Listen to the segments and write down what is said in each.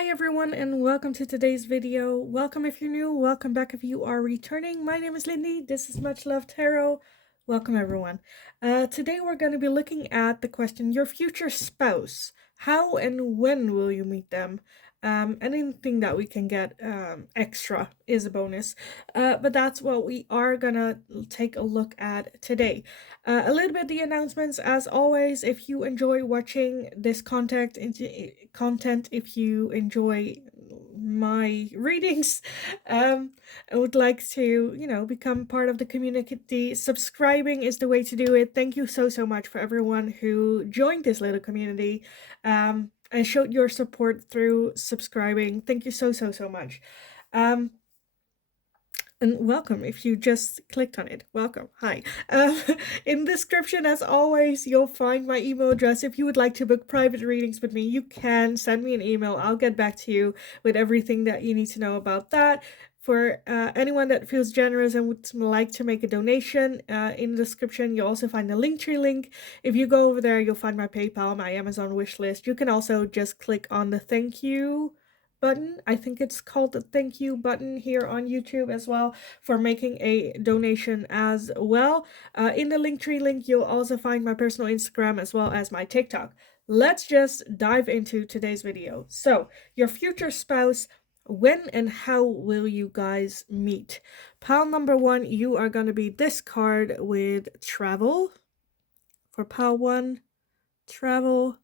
Hi everyone and welcome to today's video. Welcome if you're new, welcome back if you are returning. My name is Lindy, this is Much Love Tarot. Welcome everyone. Today we're going to be looking at the question, your future spouse. How and when will you meet them? Anything that we can get extra is a bonus. But that's what we are gonna take a look at today. A little bit the announcements as always. If you enjoy watching this content, if you enjoy my readings, I would like to, become part of the community. Subscribing is the way to do it. Thank you so much for everyone who joined this little community. And showed your support through subscribing. Thank you so much. And welcome if you just clicked on it. Welcome. Hi. In the description, as always, you'll find my email address. If you would like to book private readings with me, you can send me an email. I'll get back to you with everything that you need to know about that. For anyone that feels generous and would like to make a donation, in the description you'll also find the Linktree link. If you go over there, you'll find my PayPal, my Amazon wish list. You can also just click on the thank you button. I think it's called the thank you button here on YouTube as well for making a donation as well. In the Linktree link, you'll also find my personal Instagram as well as my TikTok. Let's just dive into today's video. So, your future spouse, when and how will you guys meet? Pile number one, you are going to be this card with travel. For pile one, travel.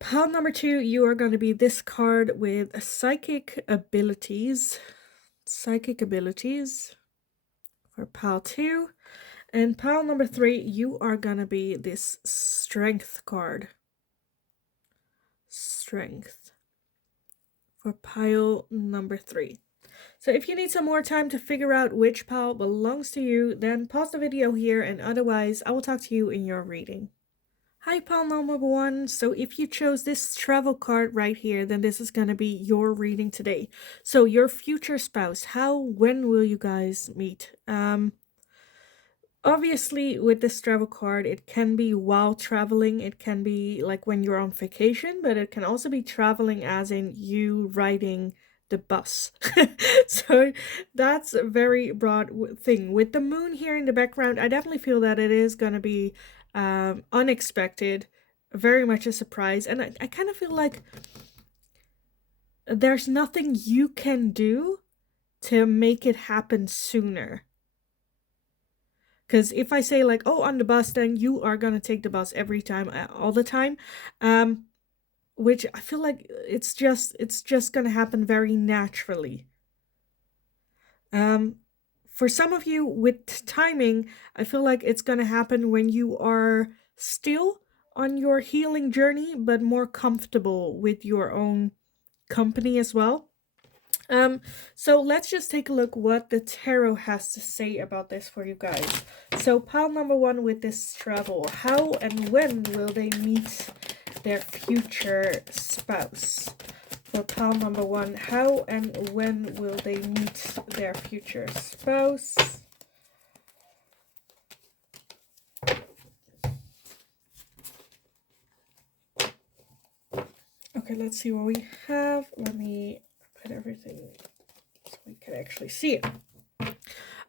Pile number two, you are going to be this card with psychic abilities. Psychic abilities. For pile two. And pile number three, you are going to be this strength card. Strength. For pile number three. So if you need some more time to figure out which pile belongs to you, then pause the video here, and otherwise I will talk to you in your reading. Hi pile number one. So if you chose this travel card right here, then this is going to be your reading today. So your future spouse, when will you guys meet? Obviously with this travel card, it can be while traveling, it can be like when you're on vacation, but it can also be traveling as in you riding the bus. So that's a very broad thing. With the moon here in the background, I definitely feel that it is going to be unexpected, very much a surprise, and I kind of feel like there's nothing you can do to make it happen sooner. Because if I say like, oh, on the bus, then you are gonna take the bus every time, all the time, which I feel like it's just gonna happen very naturally. For some of you with timing, I feel like it's gonna happen when you are still on your healing journey, but more comfortable with your own company as well. So let's just take a look what the tarot has to say about this for you guys. So pile number one with this travel, how and when will they meet their future spouse? For pile number one, how and when will they meet their future spouse? Okay, let's see what we have. Let me put everything so we can actually see it.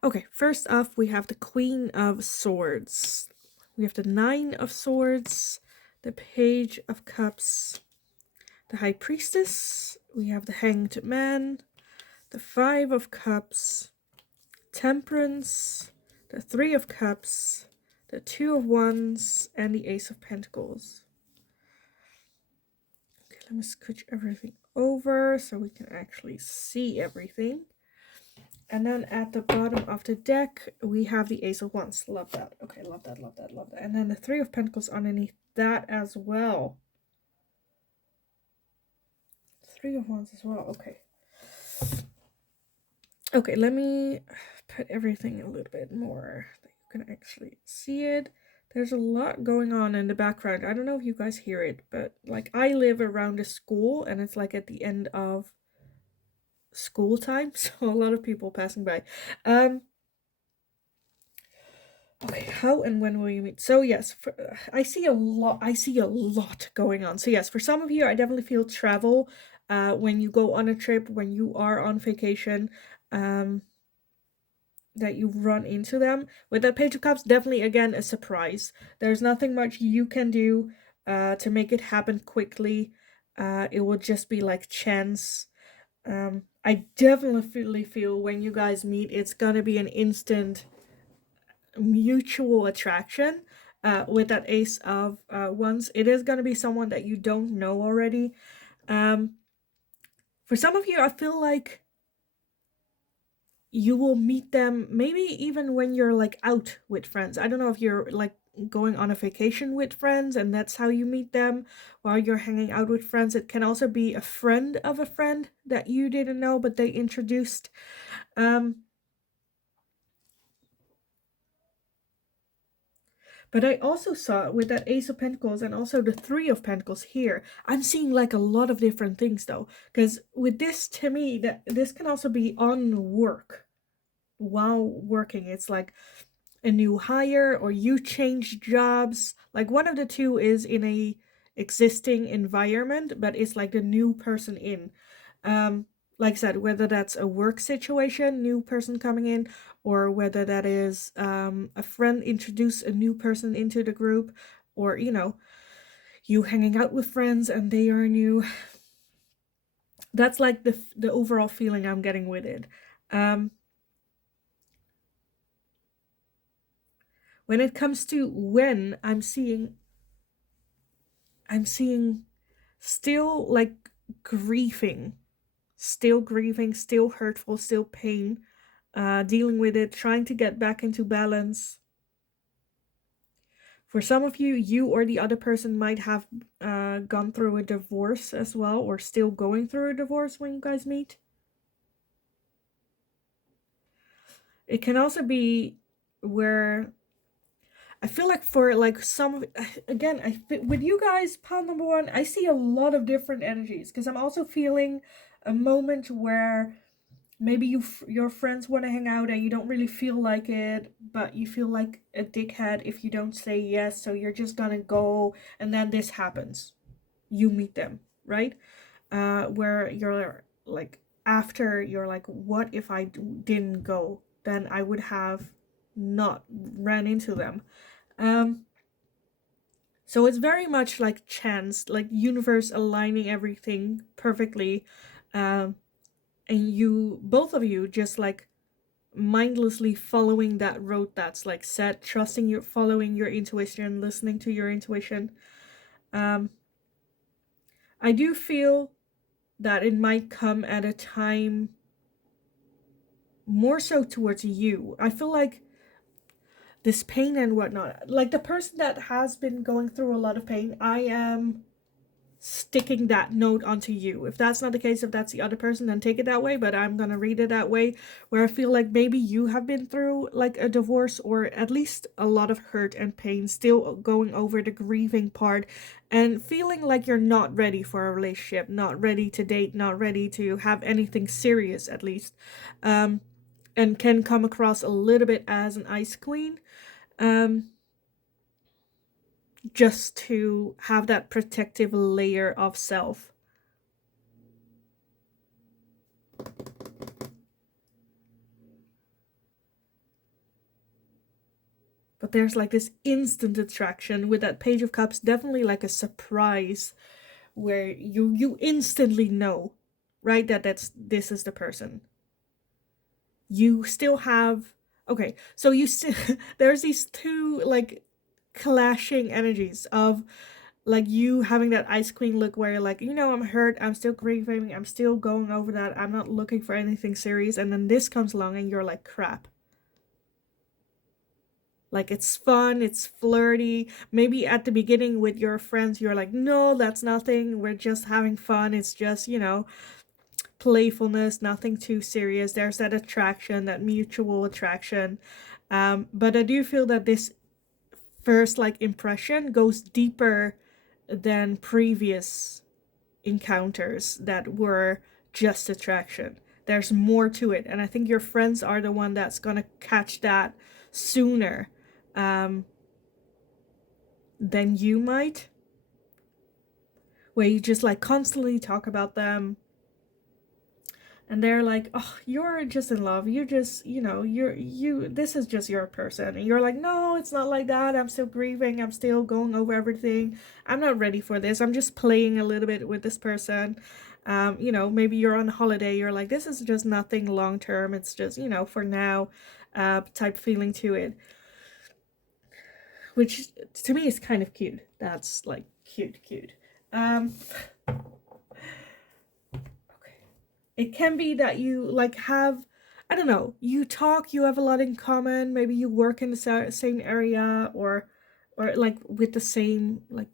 Okay, first off, we have the Queen of Swords. We have the Nine of Swords, the Page of Cups, the High Priestess. We have the Hanged Man, the Five of Cups, Temperance, the Three of Cups, the Two of Wands, and the Ace of Pentacles. Okay, let me scooch everything over so we can actually see everything. And then at the bottom of the deck, we have the Ace of Wands. Love that. Okay, love that. And then the Three of Pentacles underneath that as well. Three of Wands as well. Okay. Okay, let me put everything a little bit more that you can actually see it. There's a lot going on in the background. I don't know if you guys hear it, but like I live around a school and it's like at the end of school time, so a lot of people passing by. Okay, how and when will you meet? So yes, I see a lot. I see a lot going on. So yes, for some of you, I definitely feel travel. When you go on a trip, when you are on vacation, um, that you run into them. With that Page of Cups, definitely again a surprise. There's nothing much you can do, to make it happen quickly. It will just be like chance. I definitely feel when you guys meet, it's gonna be an instant mutual attraction. With that Ace of Wands, it is gonna be someone that you don't know already. Um, for some of you, I feel like you will meet them maybe even when you're like out with friends. I don't know if you're like going on a vacation with friends and that's how you meet them while you're hanging out with friends. It can also be a friend of a friend that you didn't know but they introduced. Um, But I also saw with that Ace of Pentacles and also the Three of Pentacles here, I'm seeing like a lot of different things though. Because with this, to me, that this can also be on work while working. It's like a new hire or you change jobs. Like one of the two is in a existing environment, but it's like the new person in. Um, like I said, whether that's a work situation, new person coming in, or whether that is a friend introduce a new person into the group, or you hanging out with friends and they are new. That's like the overall feeling I'm getting with it. Um, when it comes to when I'm seeing still like grieving, still hurtful, still pain, dealing with it, trying to get back into balance. For some of you, you or the other person might have gone through a divorce as well, or still going through a divorce when you guys meet. It can also be where I feel like for like some again, with you guys, pile number one, I see a lot of different energies because I'm also feeling a moment where maybe your friends want to hang out and you don't really feel like it, but you feel like a dickhead if you don't say yes, so you're just gonna go, and then this happens. You meet them, right? Where you're like, after you're like, what if I didn't go? Then I would have not ran into them. Um, so it's very much like chance, like universe aligning everything perfectly. Um, and you, both of you, just like mindlessly following that road that's like set, trusting your, following your intuition, listening to your intuition. Um, I do feel that it might come at a time more so towards you. I feel like this pain and whatnot, like the person that has been going through a lot of pain, I am sticking that note onto you. If that's not the case, if that's the other person, then take it that way, but I'm gonna read it that way, where I feel like maybe you have been through like a divorce or at least a lot of hurt and pain, still going over the grieving part and feeling like you're not ready for a relationship, not ready to date, not ready to have anything serious at least. um and can come across a little bit as an ice queen, um just to have that protective layer of self. But there's like this instant attraction with that Page of Cups, definitely like a surprise where you instantly know, right, that this is the person. You still have, okay, so you still there's these two like clashing energies of like you having that ice queen look where you're like, I'm hurt, I'm still grieving, I'm still going over that, I'm not looking for anything serious, and then this comes along and you're like, crap. Like it's fun, it's flirty. Maybe at the beginning with your friends, you're like, no, that's nothing. We're just having fun. It's just, playfulness, nothing too serious. There's that attraction, that mutual attraction. But I do feel that this first like impression goes deeper than previous encounters that were just attraction. There's more to it, and I think your friends are the one that's gonna catch that sooner. than you might, where you just like constantly talk about them, and they're like, oh, you're just in love, you just, this is just your person, and you're like, no, it's not like that, I'm still grieving, I'm still going over everything, I'm not ready for this, I'm just playing a little bit with this person. Maybe you're on holiday, you're like, this is just nothing long term, it's just, for now, type feeling to it, which to me is kind of cute. That's like cute. Um, it can be that you like have, I don't know, you talk, you have a lot in common, maybe you work in the same area, or like with the same, like,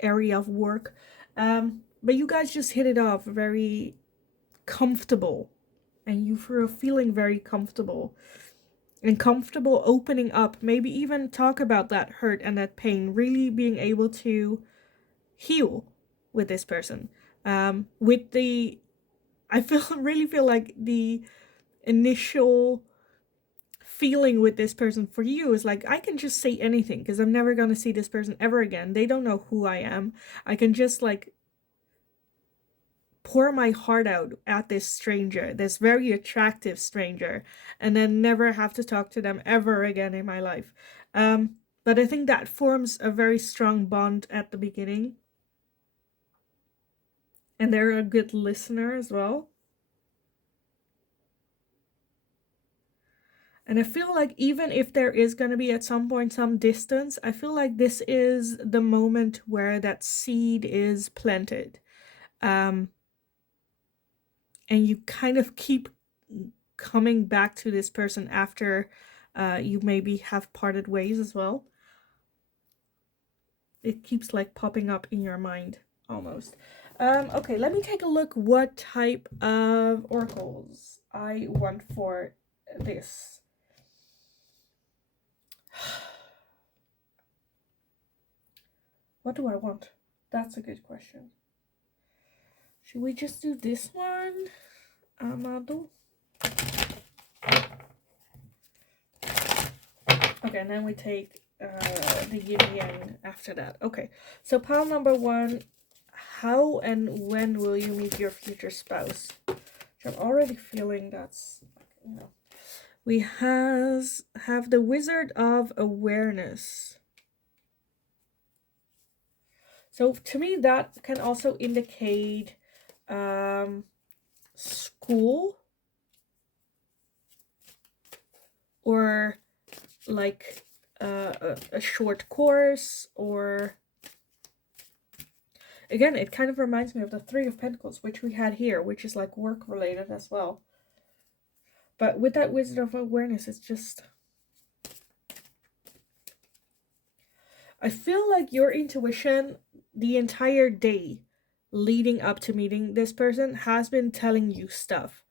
area of work. But you guys just hit it off very comfortable, and you were feeling very comfortable, and comfortable opening up, maybe even talk about that hurt and that pain, really being able to heal with this person. With the, I really feel like the initial feeling with this person for you is like, I can just say anything because I'm never gonna see this person ever again. They don't know who I am. I can just like pour my heart out at this stranger, this very attractive stranger, and then never have to talk to them ever again in my life. But I think that forms a very strong bond at the beginning. And they're a good listener as well. And I feel like even if there is going to be at some point some distance, I feel like this is the moment where that seed is planted. And you kind of keep coming back to this person after you maybe have parted ways as well. It keeps like popping up in your mind almost. Okay, let me take a look what type of oracles I want for this. What do I want? That's a good question. Should we just do this one? Amado? Okay, and then we take the yin yang after that. Okay, so pile number 1, how and when will you meet your future spouse? Which I'm already feeling that's, We have the Wizard of Awareness. So to me, that can also indicate school, or like a short course, or again, it kind of reminds me of the Three of Pentacles, which we had here, which is like work related as well. But with that Wizard of Awareness, it's just, I feel like your intuition the entire day leading up to meeting this person has been telling you stuff.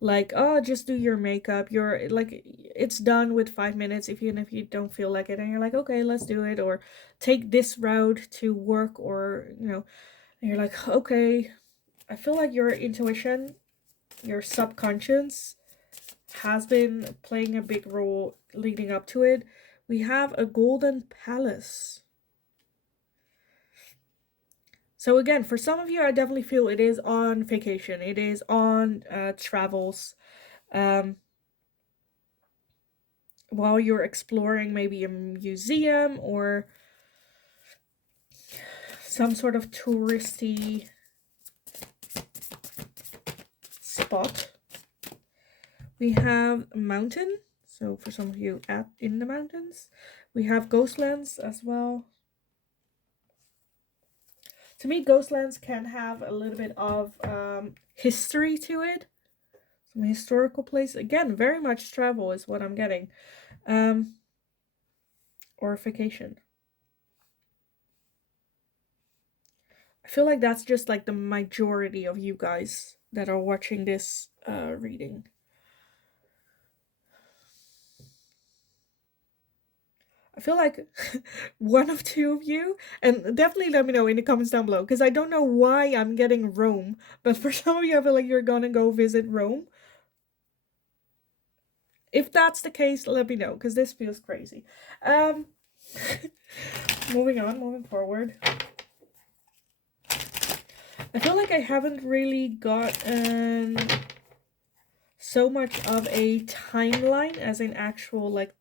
Like, oh, just do your makeup. You're like, it's done with 5 minutes, even if you don't feel like it. And you're like, okay, let's do it. Or take this route to work, or, and you're like, okay. I feel like your intuition, your subconscious, has been playing a big role leading up to it. We have a golden palace. So again, for some of you, I definitely feel it is on vacation. It is on travels. While you're exploring maybe a museum or some sort of touristy spot. We have a mountain. So for some of you in the mountains. We have ghostlands as well. To me, ghostlands can have a little bit of history to it. Some historical place. Again, very much travel is what I'm getting. Or vacation. I feel like that's just like the majority of you guys that are watching this reading. I feel like one of two of you, and definitely let me know in the comments down below, because I don't know why I'm getting Rome, but for some of you, I feel like you're gonna go visit Rome. If that's the case, let me know, because this feels crazy. Um, moving forward. I feel like I haven't really gotten so much of a timeline as in actual, like,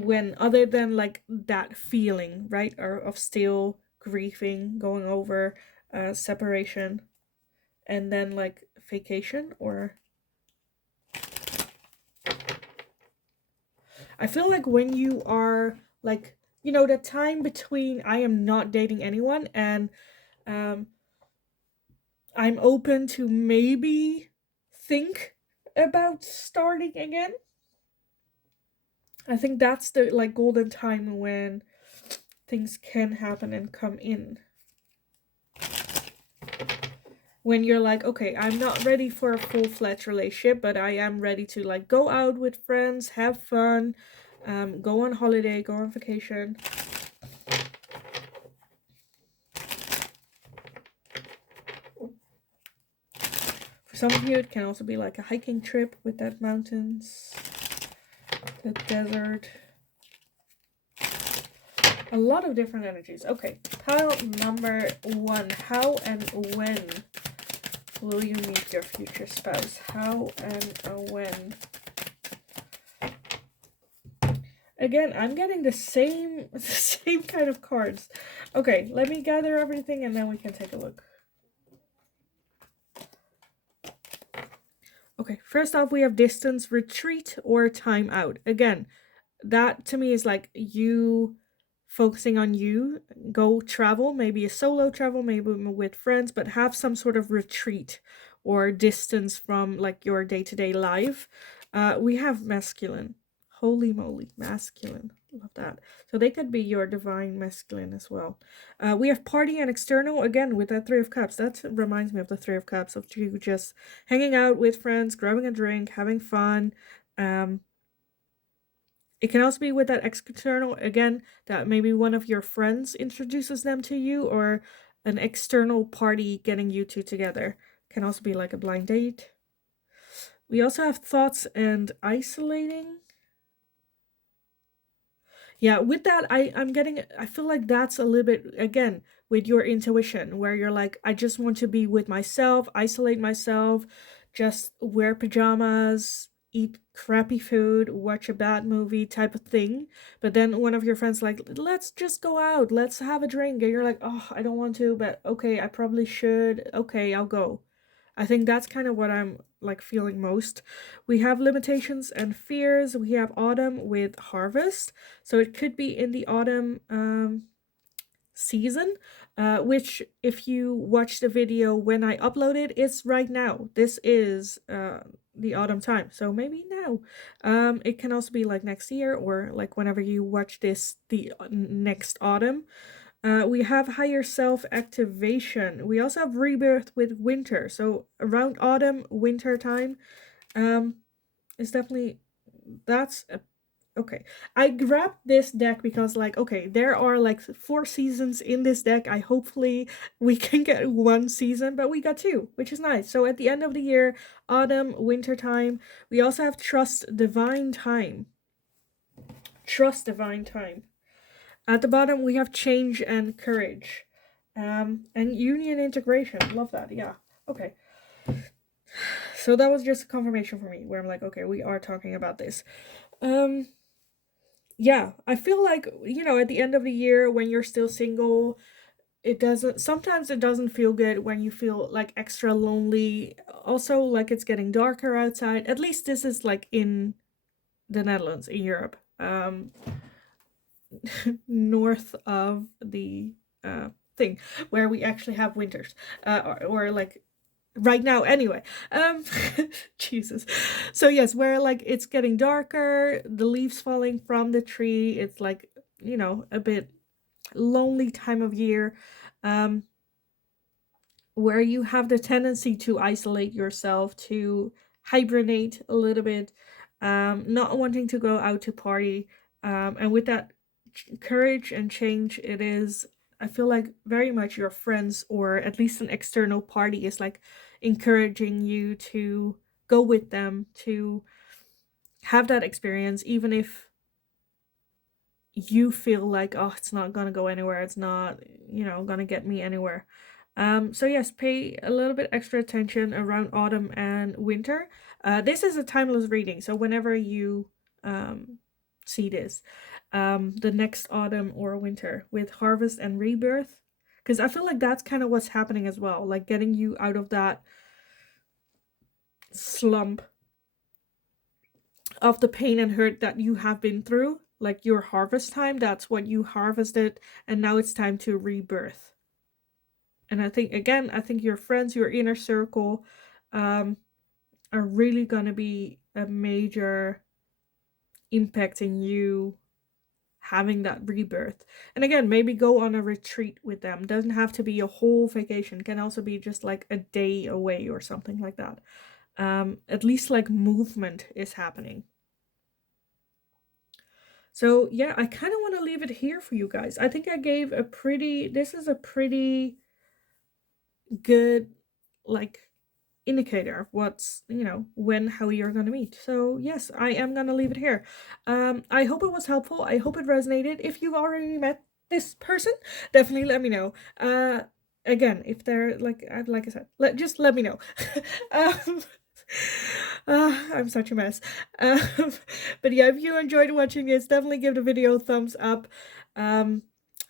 when, other than like that feeling, right, or of still grieving, going over separation, and then like vacation, or I feel like when you are like, the time between I am not dating anyone and um I'm open to maybe think about starting again. I think that's the like golden time when things can happen and come in. When you're like, okay, I'm not ready for a full-fledged relationship, but I am ready to like go out with friends, have fun, go on holiday, go on vacation. For some of you, it can also be like a hiking trip with that mountains, the desert. A lot of different energies. Okay, pile number 1. How and when will you meet your future spouse? How and when? Again, I'm getting the same kind of cards. Okay, let me gather everything and then we can take a look. Okay, first off, we have distance, retreat, or time out. Again, that to me is like you focusing on you. Go travel, maybe a solo travel, maybe with friends, but have some sort of retreat or distance from like your day-to-day life. We have masculine. Holy moly, masculine. Love that. So they could be your divine masculine as well. We have party and external, again, with that 3 of Cups. That reminds me of the 3 of Cups, of you just hanging out with friends, grabbing a drink, having fun. It can also be with that external, again, that maybe one of your friends introduces them to you, or an external party getting you two together. Can also be like a blind date. We also have thoughts and isolating. Yeah, with that, I feel like that's a little bit, again, with your intuition, where you're like, I just want to be with myself, isolate myself, just wear pajamas, eat crappy food, watch a bad movie type of thing. But then one of your friends like, let's just go out, let's have a drink. And you're like, oh, I don't want to, but okay, I probably should. Okay, I'll go. I think that's kind of what I'm like feeling most. We have limitations and fears. We have autumn with harvest. So it could be in the autumn season, which if you watch the video when I upload it, it's right now. This is the autumn time. So maybe now. It can also be like next year, or like whenever you watch this, the next autumn. We have higher self activation. We also have rebirth with winter. So around autumn, winter time, is definitely, that's a, okay. I grabbed this deck because like, okay, there are like 4 seasons in this deck. I hopefully we can get 1 season, but we got 2, which is nice. So at the end of the year, autumn, winter time. We also have trust divine time. Trust divine time. At the bottom, we have change and courage. And union integration. Love that. Yeah. Okay. So that was just a confirmation for me, where I'm like, okay, we are talking about this. Yeah, I feel like, at the end of the year, when you're still single, sometimes it doesn't feel good when you feel like extra lonely. Also, like it's getting darker outside. At least this is like in the Netherlands, in Europe. North of the thing where we actually have winters, or like right now anyway. Jesus. So yes, where like it's getting darker, the leaves falling from the tree, it's like, a bit lonely time of year, um where you have the tendency to isolate yourself, to hibernate a little bit, not wanting to go out to party. And with that courage and change, it is, I feel like, very much your friends, or at least an external party, is like encouraging you to go with them, to have that experience, even if you feel like, oh, it's not gonna go anywhere, it's not, gonna get me anywhere. So yes, pay a little bit extra attention around autumn and winter. This is a timeless reading, so whenever you see this, the next autumn or winter with harvest and rebirth, because I feel like that's kind of what's happening as well, like getting you out of that slump of the pain and hurt that you have been through. Like your harvest time, that's what you harvested, and now it's time to rebirth. And I think your friends, your inner circle, are really gonna be a major impact in you having that rebirth. And again, maybe go on a retreat with them. Doesn't have to be a whole vacation. Can also be just like a day away or something like that. At least like movement is happening. So yeah, I kind of want to leave it here for you guys. I think I gave this is a pretty good like indicator of what's, how you're going to meet. So yes, I am going to leave it here. I hope it was helpful. I hope it resonated. If you've already met this person, definitely let me know. Again, if they're like I said, just let me know. um I'm such a mess. Um, but yeah, if you enjoyed watching this, definitely give the video a thumbs up.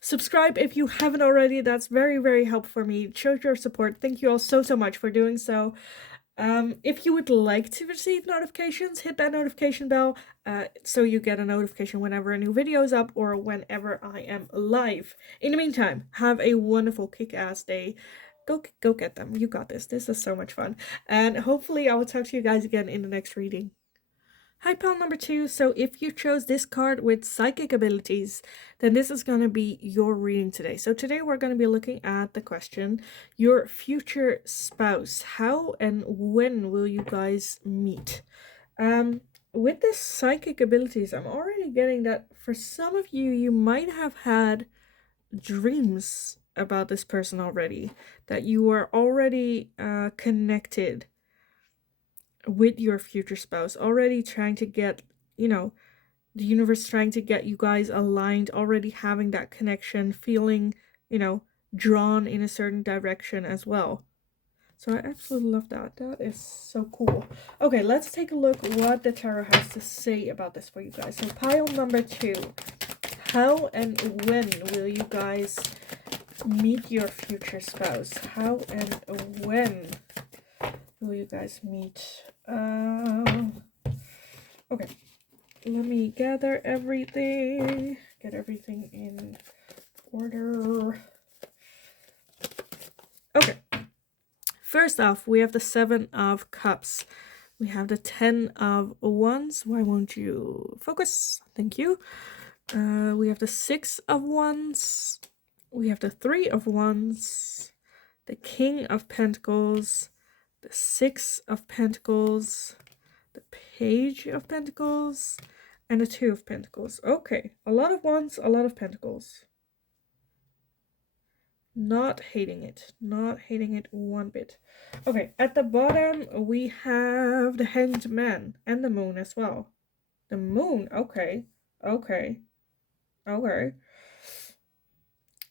Subscribe if you haven't already. That's very, very helpful for me. It shows your support. Thank you all so, so much for doing so. If you would like to receive notifications, hit that notification bell so you get a notification whenever a new video is up or whenever I am live. In the meantime, have a wonderful kick-ass day. Go get them. You got this. This is so much fun. And hopefully I will talk to you guys again in the next reading. Hi, pal number 2. So if you chose this card with psychic abilities, then this is going to be your reading today. So today we're going to be looking at the question, your future spouse. How and when will you guys meet? With this psychic abilities, I'm already getting that for some of you, you might have had dreams about this person already, that you are already connected with your future spouse, already trying to get, the universe trying to get you guys aligned, already having that connection, feeling, drawn in a certain direction as well. So I absolutely love that. That is so cool. Okay, let's take a look what the tarot has to say about this for you guys. So pile number 2. How and when will you guys meet your future spouse? How and when will you guys meet? Okay, let me gather everything, get everything in order. Okay, first off, we have the 7 of Cups. We have the 10 of Wands. Why won't you focus? Thank you. We have the 6 of Wands. We have the 3 of Wands. The King of Pentacles. The 6 of Pentacles. The Page of Pentacles. And the 2 of Pentacles. Okay, a lot of Wands, a lot of Pentacles. Not hating it. Not hating it one bit. Okay, at the bottom, we have the Hanged Man and the Moon as well. The Moon, okay. Okay. Okay.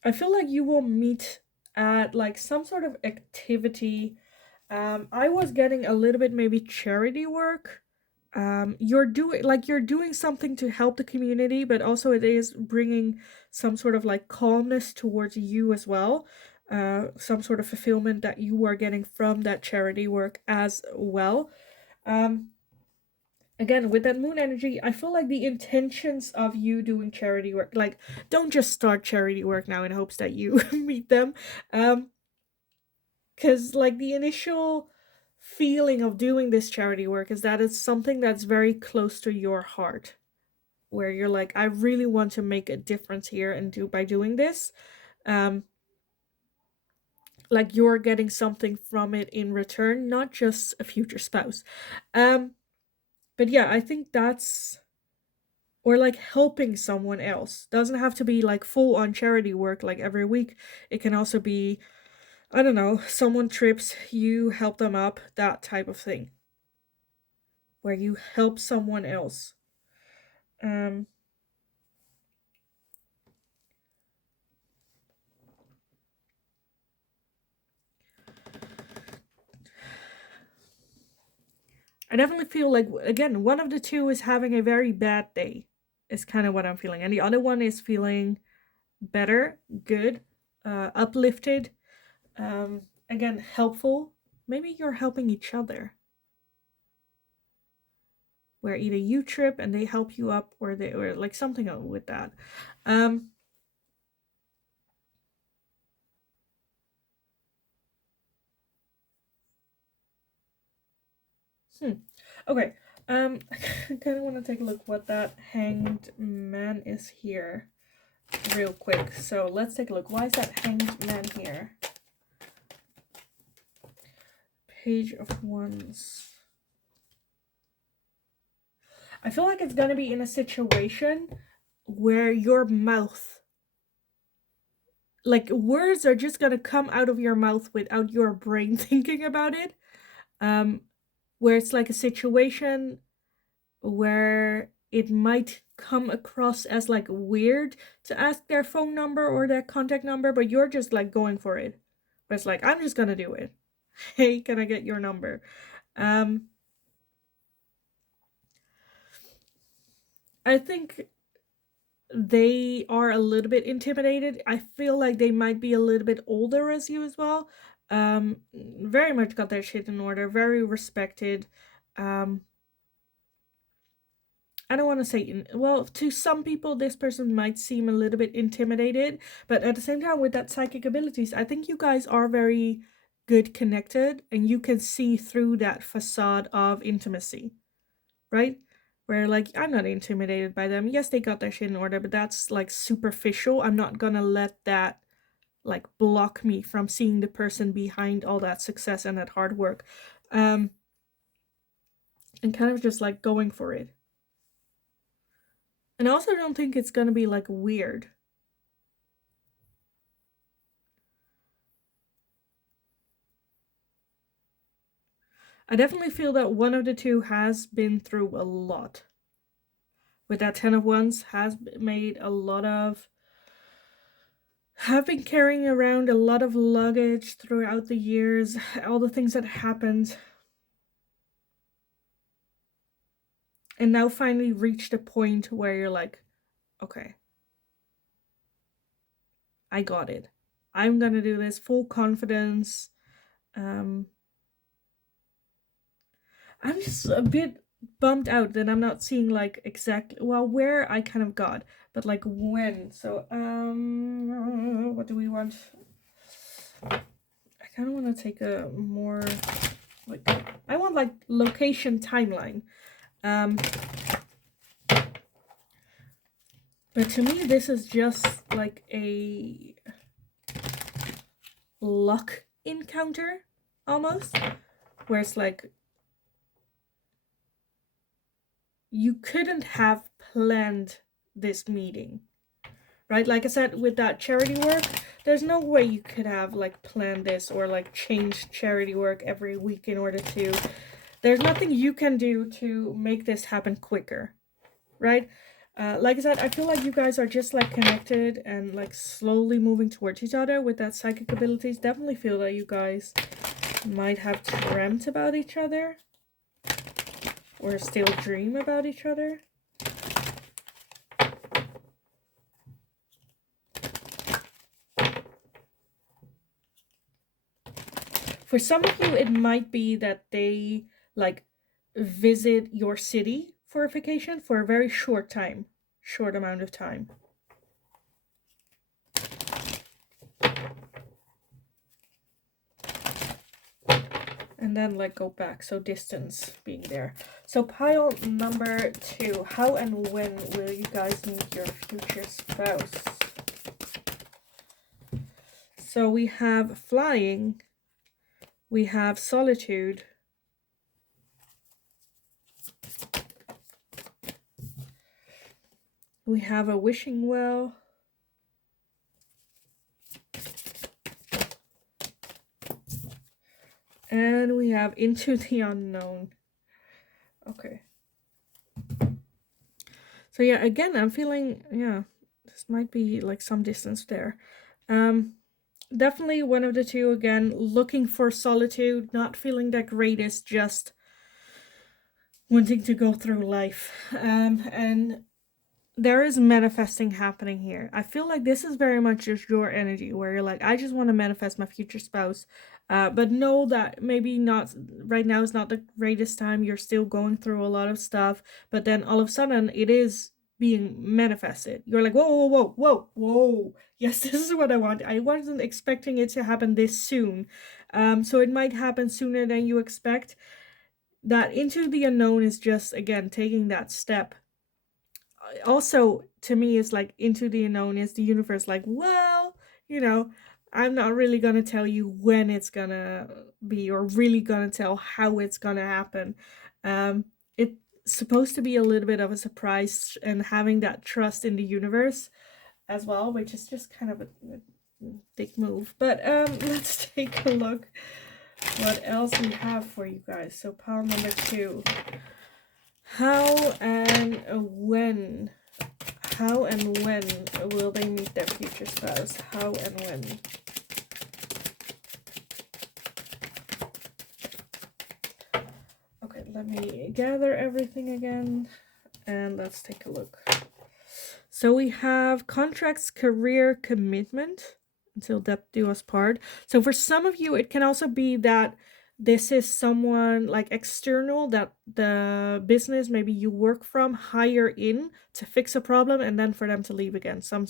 I feel like you will meet at like some sort of activity. I was getting a little bit maybe charity work. You're doing something to help the community, but also it is bringing some sort of like calmness towards you as well. Some sort of fulfillment that you are getting from that charity work as well. Again, with that moon energy, I feel like the intentions of you doing charity work, like, don't just start charity work now in hopes that you meet them. Because, like, the initial feeling of doing this charity work is that it's something that's very close to your heart, where you're like, I really want to make a difference here and by doing this. Like, you're getting something from it in return, not just a future spouse. But yeah, I think that's, or like helping someone else. Doesn't have to be like full on charity work like every week. It can also be, I don't know, someone trips, you help them up, that type of thing. where you help someone else. I definitely feel like, again, one of the two is having a very bad day, is kind of what I'm feeling. And the other one is feeling better, good, uplifted, again, helpful. Maybe you're helping each other, where either you trip and they help you up, or like something with that. Okay. I kind of want to take a look what that hanged man is here real quick. So let's take a look. Why is that hanged man here? Page of Wands. I feel like it's gonna be in a situation where your mouth, like words are just gonna come out of your mouth without your brain thinking about it. Where it's like a situation where it might come across as like weird to ask their phone number or their contact number, but you're just like going for it. But it's like, I'm just gonna do it. Hey, can I get your number? I think they are a little bit intimidated. I feel like they might be a little bit older as you as well. Very much got their shit in order, very respected. I don't want to say, well, to some people, this person might seem a little bit intimidated, but at the same time, with that psychic abilities, I think you guys are very good connected, and you can see through that facade of intimacy, right? Where, like, I'm not intimidated by them. Yes, they got their shit in order, but that's, like, superficial. I'm not gonna let that, like, block me from seeing the person behind all that success and that hard work. And kind of just, like, going for it. And I also don't think it's gonna be, like, weird. I definitely feel that one of the two has been through a lot. With that 10 of Wands, has made a lot of, have been carrying around a lot of luggage throughout the years, all the things that happened. And now finally reached a point where you're like, okay, I got it. I'm gonna do this, full confidence. I'm just a bit bummed out that I'm not seeing like exactly, well, where I kind of got, but like when. So what do we want? I kind of want to take a more like, I want like location timeline. But to me this is just like a luck encounter almost, where it's like you couldn't have planned this meeting, right? Like I said, with that charity work, there's no way you could have like planned this or like changed charity work every week in order to, there's nothing you can do to make this happen quicker, right? Like I said, I feel like you guys are just like connected and like slowly moving towards each other with that psychic abilities. Definitely feel that you guys might have dreamt about each other or still dream about each other. For some of you, it might be that they like visit your city for a vacation for a very short amount of time. And then like go back, so distance being there. So pile number 2, how and when will you guys meet your future spouse? So we have flying, we have solitude, we have a wishing well, and we have into the unknown. Okay. So yeah, again, I'm feeling, yeah, this might be like some distance there. Definitely one of the two, again, looking for solitude, not feeling that greatest, just wanting to go through life. And there is manifesting happening here. I feel like this is very much just your energy where you're like, I just want to manifest my future spouse. But know that maybe not right now is not the greatest time. You're still going through a lot of stuff, but then all of a sudden it is being manifested. You're like, whoa, whoa, whoa, whoa, whoa. Yes, this is what I want. I wasn't expecting it to happen this soon. So it might happen sooner than you expect. That into the unknown is just, again, taking that step. Also, to me, it's like into the unknown is the universe, like, well, you know, I'm not really gonna tell you when it's gonna be or really gonna tell how it's gonna happen. It's supposed to be a little bit of a surprise and having that trust in the universe as well, which is just kind of a big move. But let's take a look what else we have for you guys. So pile number 2. How and when? How and when will they meet their future spouse? How and when? Okay, let me gather everything again and let's take a look. So we have contracts, career, commitment until death do us part. So for some of you, it can also be that this is someone like external that the business maybe you work from hire in to fix a problem and then for them to leave again. Some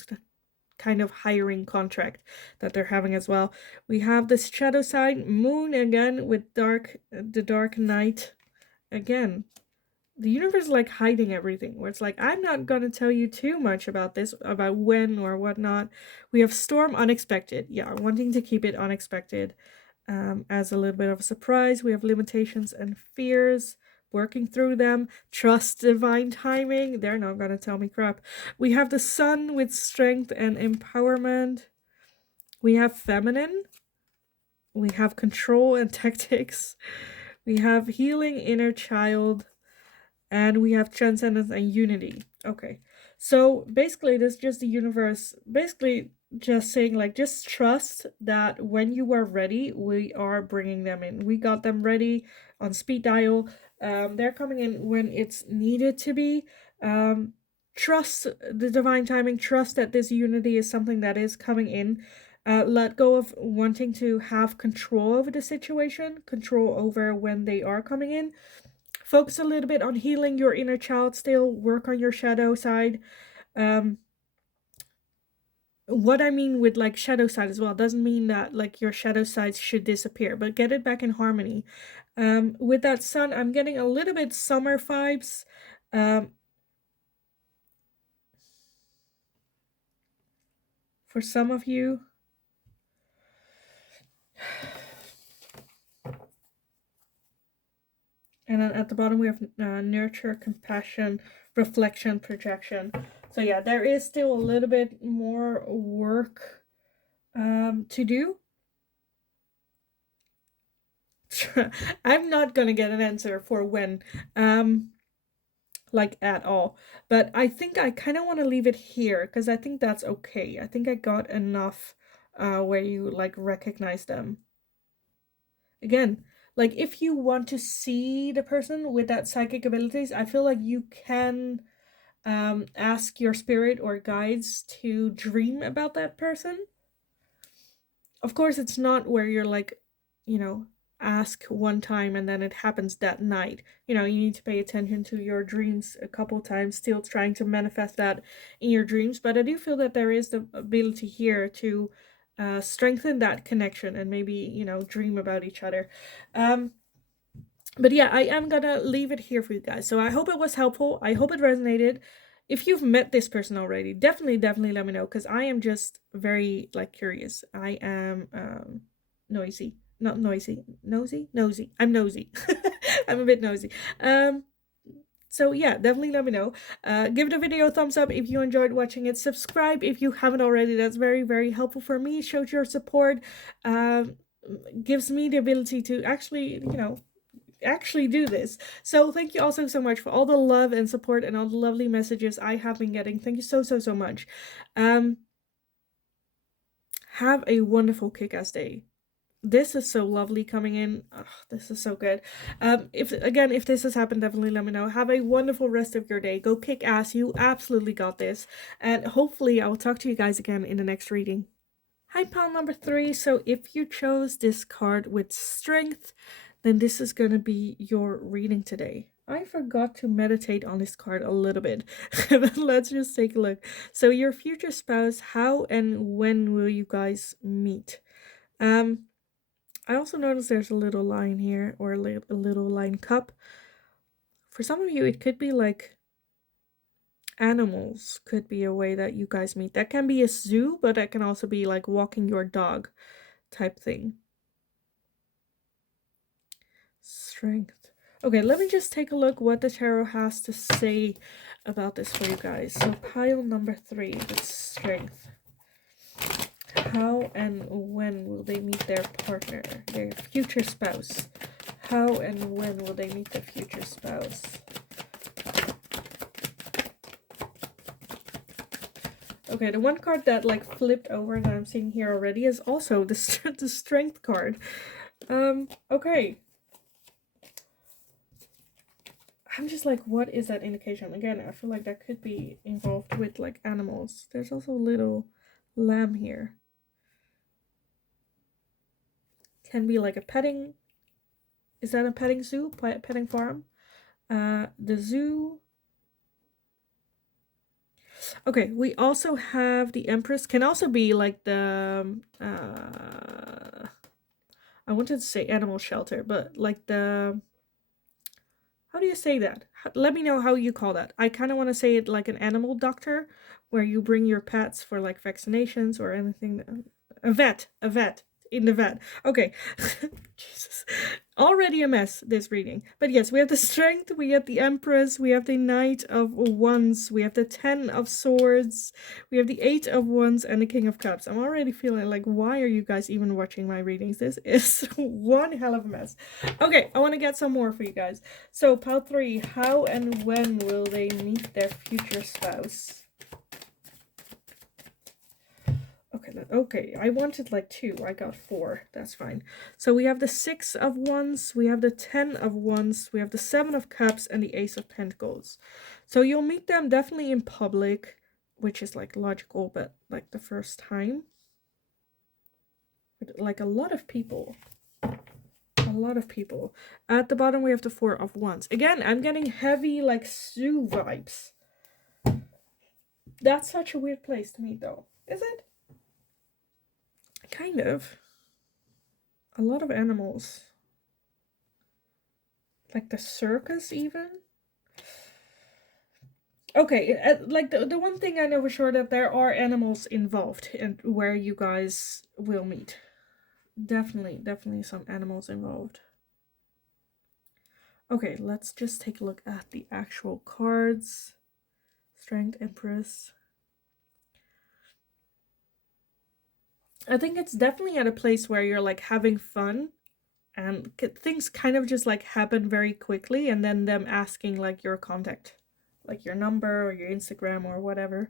kind of hiring contract that they're having as well. We have this shadow side, moon again with the dark night again. The universe is like hiding everything where it's like, I'm not gonna tell you too much about this, about when or whatnot. We have storm, unexpected. Yeah, wanting to keep it unexpected as a little bit of a surprise. We have limitations and fears, working through them. Trust divine timing. They're not gonna tell me crap. We have the sun with strength and empowerment. We have feminine. We have control and tactics. We have healing inner child. And we have transcendence and unity. Okay. So basically, this is just the universe basically just saying, like, just trust that when you are ready, we are bringing them in. We got them ready on speed dial. They're coming in when it's needed to be. Trust the divine timing. Trust that this unity is something that is coming in. Let go of wanting to have control over the situation, control over when they are coming in. Focus a little bit on healing your inner child still, work on your shadow side. What I mean with like shadow side as well doesn't mean that like your shadow sides should disappear, but get it back in harmony. With that sun, I'm getting a little bit summer vibes. For some of you. And then at the bottom we have nurture, compassion, reflection, projection. So yeah, there is still a little bit more work to do. I'm not gonna get an answer for when, like at all. But I think I kind of want to leave it here because I think that's okay. I think I got enough where you like recognize them. Again, like if you want to see the person with that psychic abilities, I feel like you can ask your spirit or guides to dream about that person. Of course, it's not where you're like, you know, ask one time and then it happens that night. You know, you need to pay attention to your dreams a couple times, still trying to manifest that in your dreams. But I do feel that there is the ability here to strengthen that connection and maybe, you know, dream about each other. But yeah, I am gonna leave it here for you guys. So I hope it was helpful. I hope it resonated. If you've met this person already, definitely let me know because I am just very like curious. I am noisy. Not noisy. Nosy. I'm nosy. I'm a bit nosy. So yeah, definitely let me know. Give the video a thumbs up if you enjoyed watching it. Subscribe if you haven't already. That's very helpful for me. Shows your support. Gives me the ability to actually, you know, actually do this. So thank you also so much for all the love and support and all the lovely messages I have been getting. Thank you so much. Have a wonderful kick-ass day. This is so lovely coming in. Ugh, this is so good. If this has happened, definitely let me know. Have a wonderful rest of your day. Go kick ass. You absolutely got this. And hopefully I will talk to you guys again in the next reading. Hi, pal number 3. So if you chose this card with strength, then this is going to be your reading today. I forgot to meditate on this card a little bit, but let's just take a look. So your future spouse, how and when will you guys meet? I also noticed there's a little line here, or a little line cup. For some of you, it could be like animals could be a way that you guys meet. That can be a zoo, but that can also be like walking your dog type thing. Strength. Okay, let me just take a look what the tarot has to say about this for you guys. So pile number 3, the strength. How and when will they meet their partner, their future spouse? How and when will they meet their future spouse? Okay, the one card that like flipped over that I'm seeing here already is also the strength card. Okay. I'm just like, what is that indication? Again, I feel like that could be involved with like animals. There's also a little lamb here. Can be like a petting. Is that a petting zoo? Petting farm? The zoo. Okay, we also have the Empress. Can also be like the I wanted to say animal shelter, but like the, how do you say that? Let me know how you call that. I kind of want to say it like an animal doctor, where you bring your pets for like vaccinations or anything. A vet in the vet. Okay. Jesus. Already a mess, this reading. But yes, we have the strength, we have the Empress, we have the Knight of Wands, we have the 10 of Swords, we have the 8 of Wands, and the King of Cups. I'm already feeling like, why are you guys even watching my readings? This is one hell of a mess. Okay, I want to get some more for you guys. So, pile 3, how and when will they meet their future spouse? Okay, I wanted like 2. I got 4. That's fine. So we have the 6 of Wands, we have the 10 of Wands, we have the 7 of Cups, and the Ace of Pentacles. So you'll meet them definitely in public, which is like logical, but like the first time. With like a lot of people. A lot of people. At the bottom we have the 4 of Wands. Again, I'm getting heavy like zoo vibes. That's such a weird place to meet though. Is it? Kind of. A lot of animals. Like the circus even? Okay, like the one thing I know for sure that there are animals involved in where you guys will meet. Definitely some animals involved. Okay, let's just take a look at the actual cards. Strength, Empress. I think it's definitely at a place where you're like having fun and things kind of just like happen very quickly, and then them asking like your contact, like your number or your Instagram or whatever.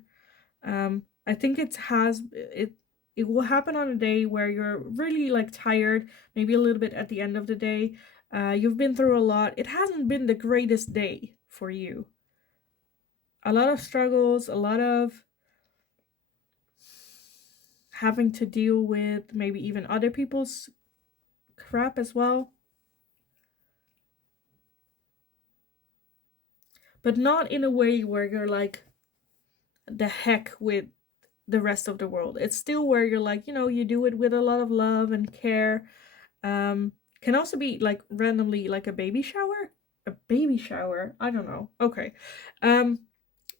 I think it will happen on a day where you're really like tired, maybe a little bit at the end of the day. You've been through a lot. It hasn't been the greatest day for you. A lot of struggles, a lot of having to deal with maybe even other people's crap as well. But not in a way where you're like the heck with the rest of the world. It's still where you're like, you know, you do it with a lot of love and care. Can also be like randomly like a baby shower. A baby shower. I don't know. Okay.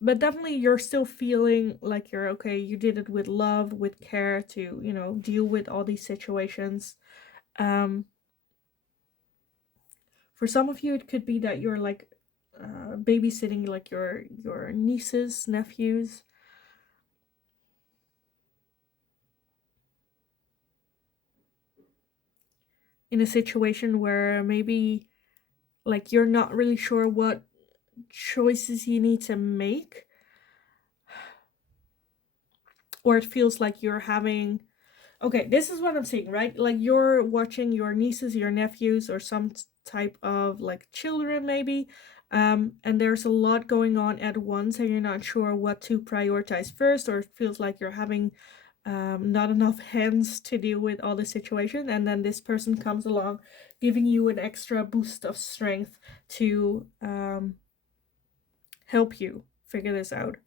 But definitely you're still feeling like you're okay. You did it with love, with care to, you know, deal with all these situations. For some of you, it could be that you're like babysitting like your nieces, nephews. In a situation where maybe like you're not really sure what choices you need to make, or it feels like you're having, okay, this is what I'm seeing, right? Like you're watching your nieces, your nephews, or some type of like children maybe, and there's a lot going on at once, and you're not sure what to prioritize first, or it feels like you're having not enough hands to deal with all the situation, and then this person comes along, giving you an extra boost of strength to help you figure this out,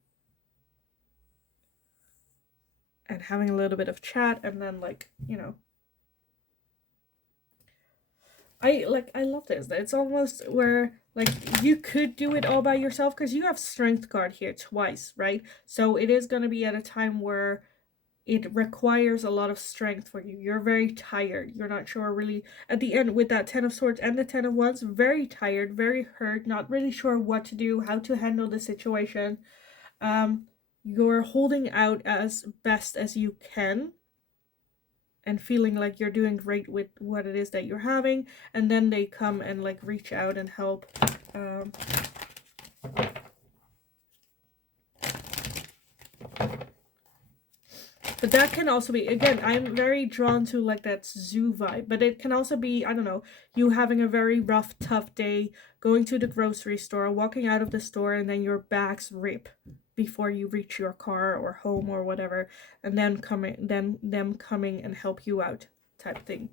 and having a little bit of chat, and then like, you know, I love this. It's almost where like you could do it all by yourself, because you have strength card here twice, right? So it is going to be at a time where it requires a lot of strength for you. You're very tired. You're not sure really at the end with that 10 of swords and the 10 of wands, very tired, very hurt, not really sure what to do, how to handle the situation. You're holding out as best as you can and feeling like you're doing great with what it is that you're having, and then they come and like reach out and help. But that can also be, again, I'm very drawn to like that zoo vibe, but it can also be, I don't know, you having a very rough, tough day, going to the grocery store, walking out of the store, and then your bags rip before you reach your car or home or whatever, and then them coming and help you out type thing.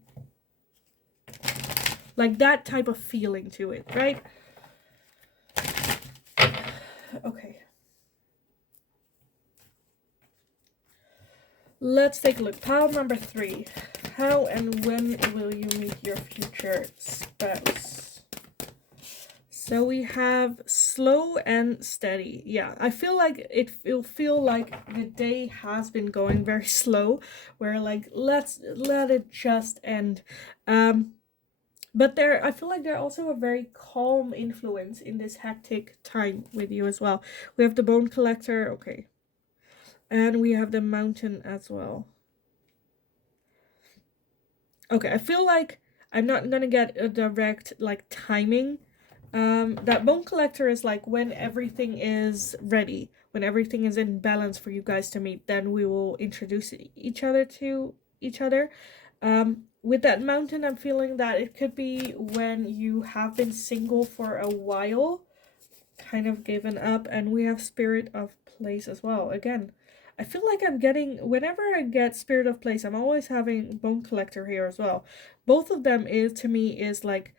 Like that type of feeling to it, right? Okay. Let's take a look. Pile number 3. How and when will you meet your future spouse? So we have slow and steady. Yeah, I feel like it'll feel like the day has been going very slow, where like let it just end. But I feel like they're also a very calm influence in this hectic time with you as well. We have the bone collector, okay. And we have the mountain as well. Okay, I feel like I'm not gonna get a direct like timing. That bone collector is like when everything is ready, when everything is in balance for you guys to meet, then we will introduce each other to each other. With that mountain, I'm feeling that it could be when you have been single for a while, kind of given up, and we have spirit of place as well. Again, I feel like I'm getting, whenever I get spirit of place, I'm always having bone collector here as well. Both of them is, to me, is like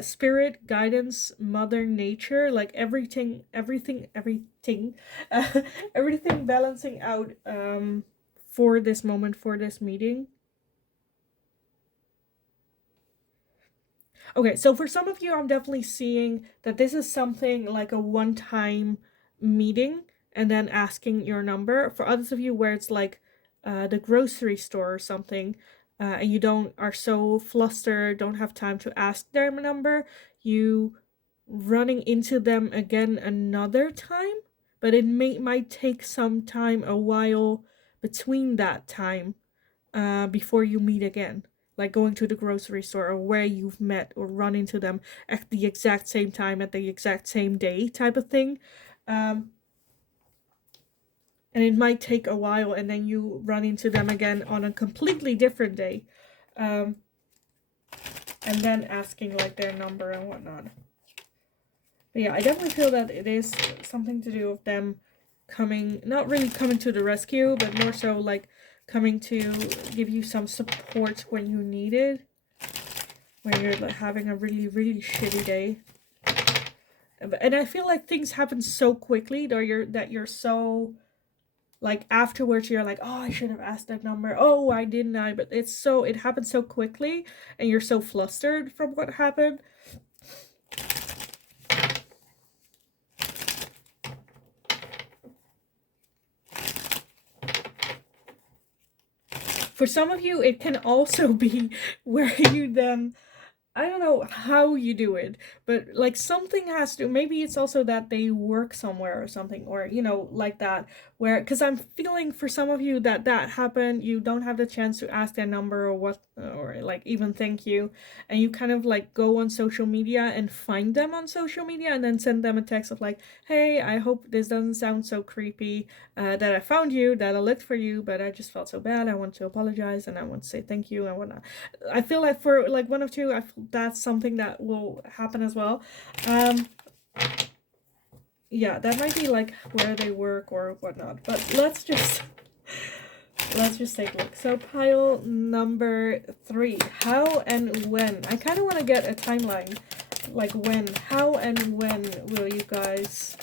spirit, guidance, mother nature, like everything uh, everything balancing out for this moment, for this meeting. Okay, so for some of you, I'm definitely seeing that this is something like a one-time meeting and then asking your number. For others of you, where it's like the grocery store or something, and you are so flustered, don't have time to ask their number, you running into them again another time, but it might take some time, a while between that time, before you meet again, like going to the grocery store or where you've met or run into them at the exact same time at the exact same day type of thing. And it might take a while, and then you run into them again on a completely different day, and then asking like their number and whatnot. But yeah, I definitely feel that it is something to do with them coming, not really coming to the rescue, but more so like coming to give you some support when you need it, when you're like having a really, really shitty day. And I feel like things happen so quickly that you're so like afterwards you're like, oh, I should have asked that number. Oh, I didn't. But it happened so quickly, and you're so flustered from what happened. For some of you, it can also be where you then I don't know how you do it, but like something has to, maybe it's also that they work somewhere or something, or like that, where, because I'm feeling for some of you that that happened, you don't have the chance to ask their number or what, or like even thank you, and you kind of like go on social media and find them on social media and then send them a text of like, hey, I hope this doesn't sound so creepy, that I found you, that I looked for you, but I just felt so bad, I want to apologize and I want to say thank you and whatnot. I feel like for like one of two, I feel that's something that will happen as well. Yeah, that might be like where they work or whatnot. But let's just take a look. So pile number 3, how and when. I kind of want to get a timeline, like when, how and when will you guys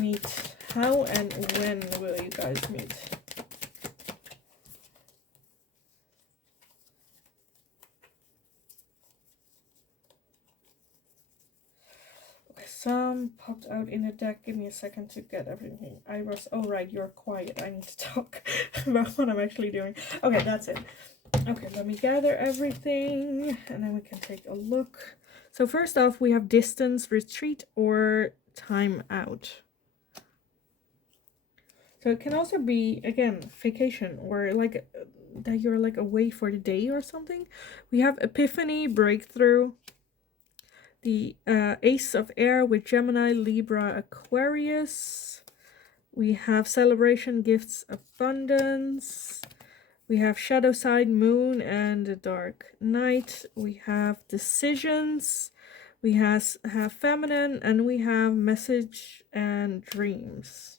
meet? How and when will you guys meet? Some popped out in the deck. Give me a second to get everything. Iris, oh right, you're quiet. I need to talk about what I'm actually doing. Okay, that's it. Okay, let me gather everything and then we can take a look. So first off, we have distance, retreat, or time out. So it can also be, again, vacation or like that you're like away for the day or something. We have epiphany, breakthrough, the Ace of Air with Gemini, Libra, Aquarius. We have celebration, gifts, abundance. We have shadow side, moon, and the dark night. We have decisions. We have feminine, and we have message and dreams.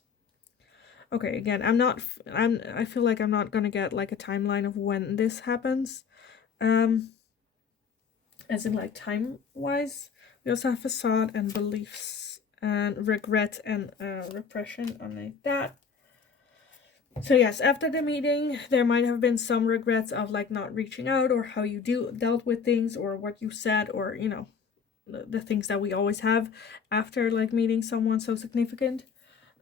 Okay, again, I feel like I'm not gonna get like a timeline of when this happens. As in like time wise. We also have facade and beliefs and regret and repression underneath that. So yes, after the meeting, there might have been some regrets of like not reaching out or how you dealt with things or what you said or the things that we always have after like meeting someone so significant.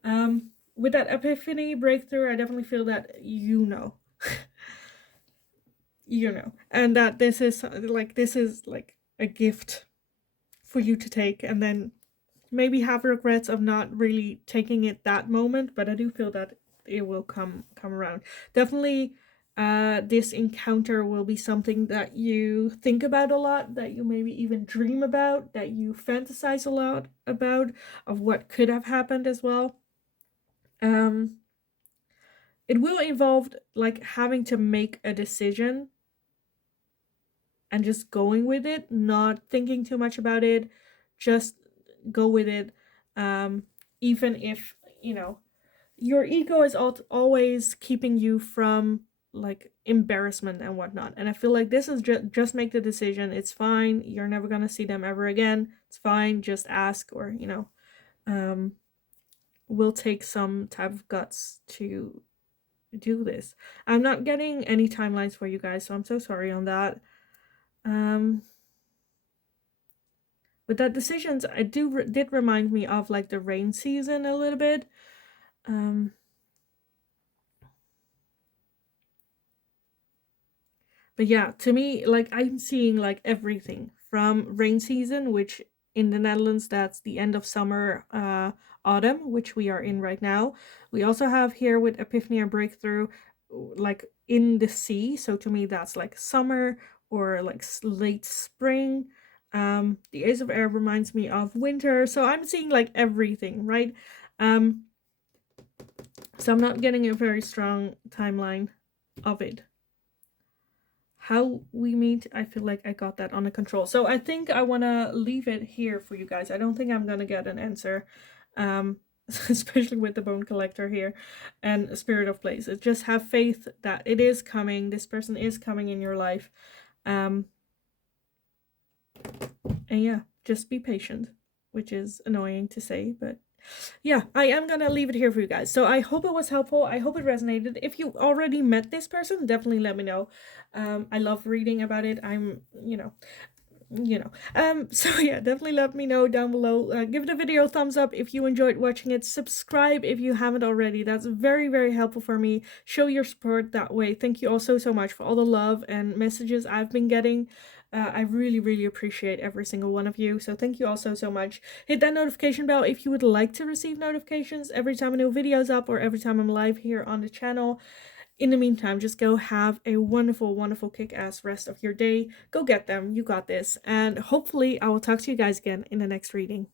With that epiphany breakthrough, I definitely feel that and that this is like a gift for you to take, and then maybe have regrets of not really taking it that moment, but I do feel that it will come around. Definitely this encounter will be something that you think about a lot, that you maybe even dream about, that you fantasize a lot about, of what could have happened as well. It will involve like having to make a decision and just going with it, not thinking too much about it, just go with it. Even if your ego is always keeping you from like embarrassment and whatnot, and I feel like this is just make the decision. It's fine, you're never gonna see them ever again, it's fine, just ask, or will take some type of guts to do this. I'm not getting any timelines for you guys, so I'm so sorry on that. But that decisions did remind me of like the rain season a little bit. But yeah, to me, like I'm seeing like everything from rain season, which in the Netherlands that's the end of summer, autumn, which we are in right now. We also have here with Epiphany and Breakthrough, like in the sea. So to me, that's like summer or like late spring. The Ace of Air reminds me of winter. So I'm seeing like everything, right? So I'm not getting a very strong timeline of it. How we meet, I feel like I got that under control. So I think I want to leave it here for you guys. I don't think I'm going to get an answer, especially with the bone collector here and spirit of places. Just have faith that it is coming. This person is coming in your life. And yeah, just be patient, which is annoying to say, but yeah, I am gonna leave it here for you guys. So I hope it was helpful. I hope it resonated. If you already met this person, definitely let me know. I love reading about it. I'm so yeah, definitely let me know down below. Give the video a thumbs up if you enjoyed watching it. Subscribe if you haven't already. That's very, very helpful for me. Show your support that way. Thank you all so much for all the love and messages I've been getting. I really, really appreciate every single one of you. So thank you all so, so much. Hit that notification bell if you would like to receive notifications every time a new video is up or every time I'm live here on the channel. In the meantime, just go have a wonderful, wonderful kick-ass rest of your day. Go get them. You got this. And hopefully I will talk to you guys again in the next reading.